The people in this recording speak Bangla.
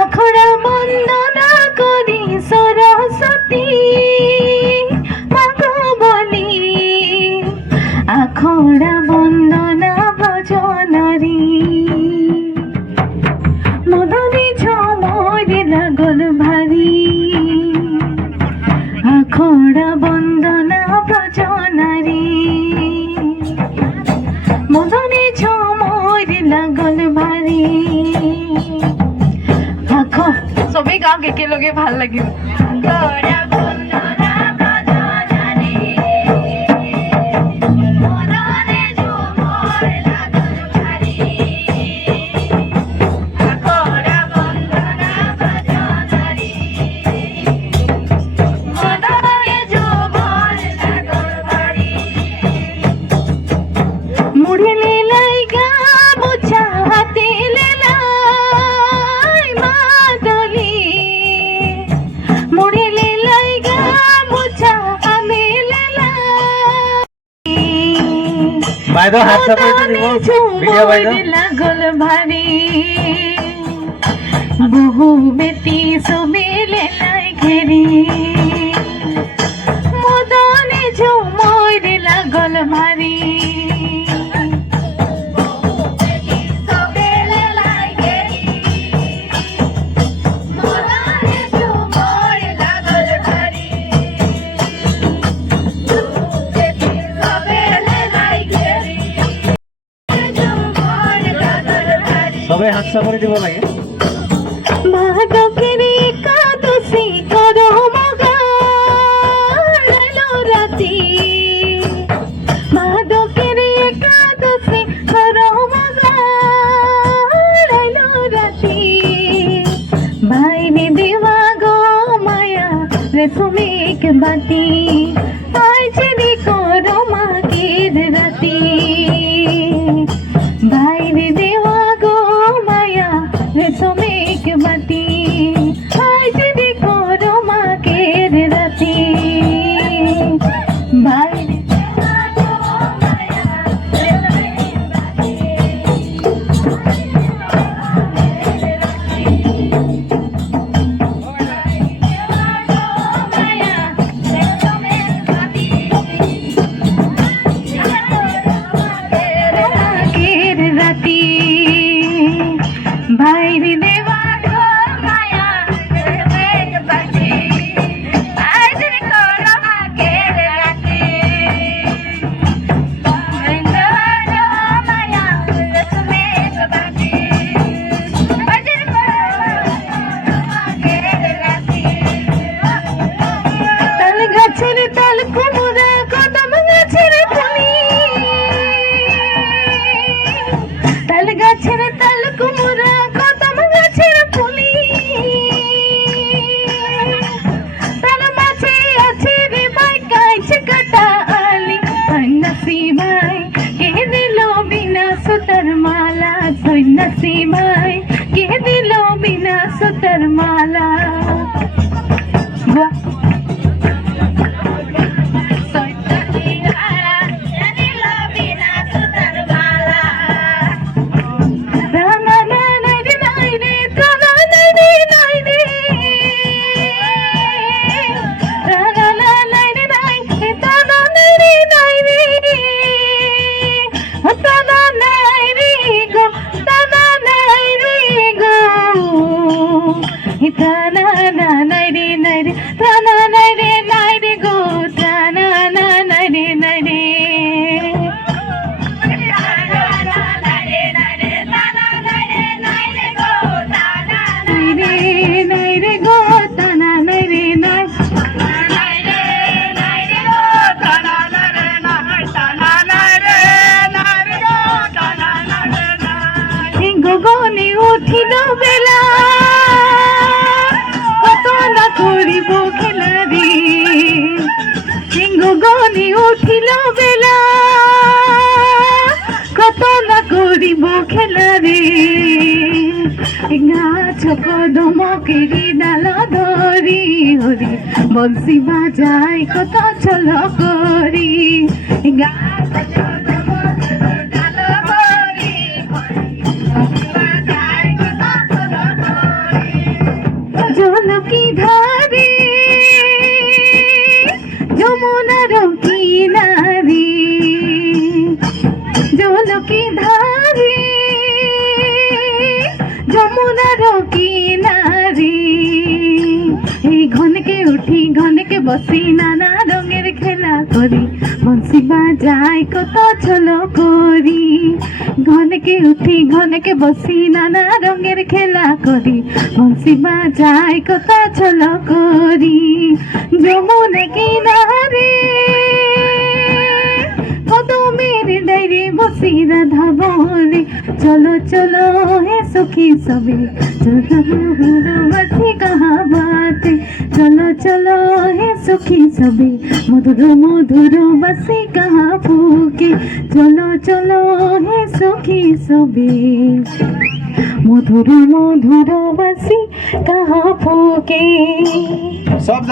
আখড়া বন্দনা করি সরস্বতী মাগো বলি, আখড়া বন্দনা ভজনারী। মদনে ঝমর লাগল ভারী, আখড়া বন্দনা ভজনারী। মদনে ঝমর লাগল ভারী। আখো সবেই গাওক একেলগে, ভাল লাগিব। বাইদেউ হাত চাপড়ে দিব ভিডিও বাইদেউ। লাগল ভারী বহু বেটি সবেলে লাই ঘেরি, মদনে ঝুমর লাগল ভারী। সবাই হাত চাপড়ে দিব লাগে। মাদকের একাদশী করো মগালো রাতি, মাদকের একাদশী করো মগালো রাতি। বাইরে দেওয়া গো মায়া রেশমিক বাটি, আজ করো মাকের রাতি। বাইরে দেওয়া গো মায়া রেশমিক বাটি, আজ করো মাকের রাতি। বাইরে দেওয়া গো মায়া রেশমিক বাটি, বাইরে দেওয়া গো মায়া রেশমিক বাটি, আজ করো মাকের রাতি। তাল গাছের তাল কুমড়া, কদম গাছের ফুলি, তাল গাছের তাল কুমড়া, কদম গাছের ফুলি। তার মাঝে আছে রে ভাই কাইছে কাটা আলি, সন্ন্যাসী ভাই কে দিল বিনা সুতার মালা, সন্ন্যাসী ভাই কে দিল বিনা সুতার মালা। গগনে উঠিল বেলা, কত না করিব খেলা রে। গগনে উঠিল বেলা, কত না করিব খেলা রে। গাছ কদমকেরি ডাল ধরি, হরি বংশী বাজাই কত চল করি। গাছ কদমকেরি ডাল ধরি, কি ধারে যমুনার কিনারে কি ধারে যমুনার কিনারে এই ঘনকে উঠি ঘনকে বসি নানা রঙের খেলা করি বংশী বাজাই কত ছলো করি ঘনকে উঠি ঘনকে বসি নানা রঙের খেলা করি বংশী বাজাই কত ছলো করি যমুনা কিনারে কদমের ডাইরে বসি রাধা বলে চলো চলো হে সখী সবে চলো कहा बात चलो चलो हे सुखी सबे मधुर मधुर बसी कहा फूके चलो चलो हे सुखी सबे मधुर मधुर बसी कहा फूके सब